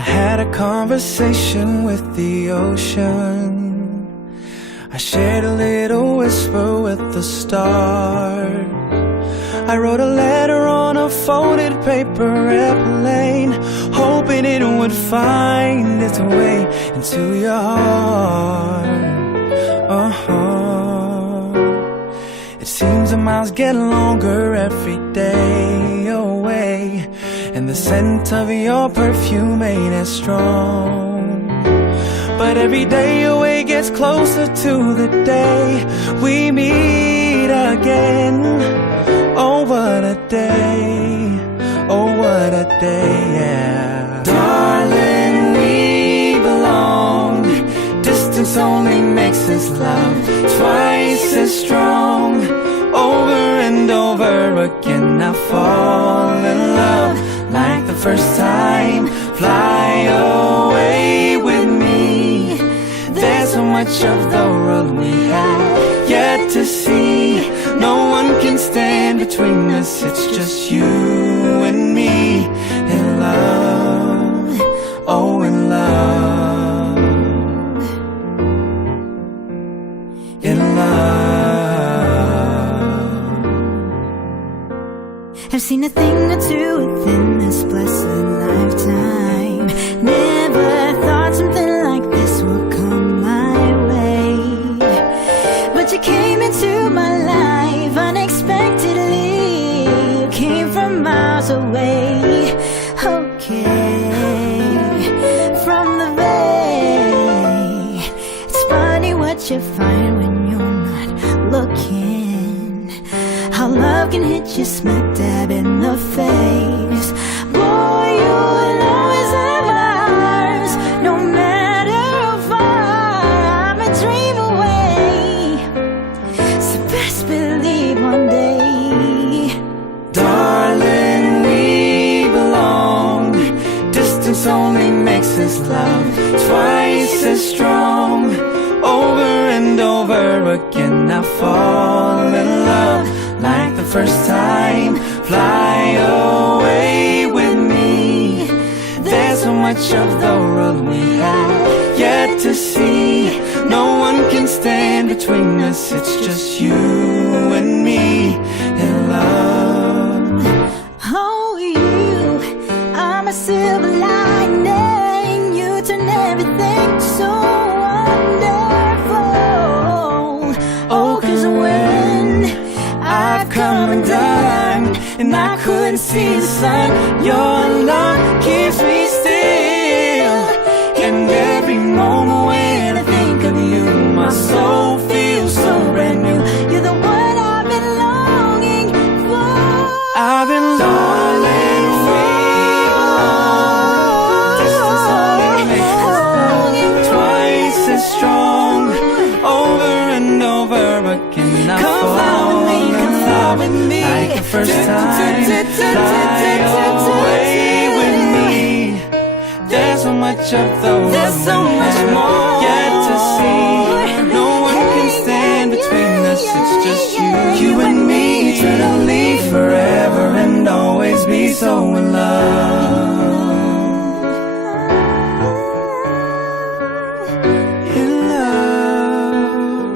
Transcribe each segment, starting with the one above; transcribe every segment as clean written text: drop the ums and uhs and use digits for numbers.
had a conversation with the ocean. I shared a little whisper with the stars. I wrote a letter on a folded paper airplane, hoping it would find its way into your heart. It seems the miles get longer every day away, and the scent of your perfume ain't as strong. But every day away gets closer to the day we meet again. Oh, what a day, oh, what a day, yeah. Darling, we belong. Distance only makes us love twice as strong. Over and over again I fall in love like the first time. Fly away with me. There's so much of the world we have yet to see. No one can stand between us. It's just you and me in love. Oh, in love. In love. I've seen a thing or two within this blessed lifetime. Never thought something like this would come my way, but you came into my life unexpectedly. You came from miles away. Okay, from the bay. It's funny what you find when you're not looking. How love can hit you smack dab in the face. Boy, you will always have ours, no matter how far I may dream away. So best believe one day, Darling, we belong. Distance only makes us love twice as strong. Over and over again I fall in love like the first time. Fly away with me. There's so much of the world we have yet to see. No one can stand between us. It's just you and me in love. oh you are my silver lining. You turn everything so wonderful. Oh, 'cause when I've come undone and I couldn't see the sun, your love keeps me still. And every moment when I think of you, my soul feels so brand new. you're the one I've been longing for. I've been darling, we belong. Distance only makes us love twice as strong. Over and over again I Come fall fly with me, in come fly love with me. like the first time. Fly away with me. There's so much of the world There's so we much have more yet to see. No one can stand between us. It's just you and me, eternally, forever and always be so in love. In love.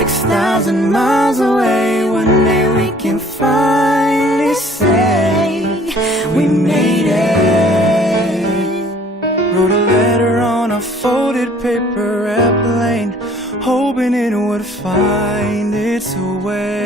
6,000 miles away, one day we can finally say we made it. Wrote a letter on a folded paper airplane, hoping it would find its way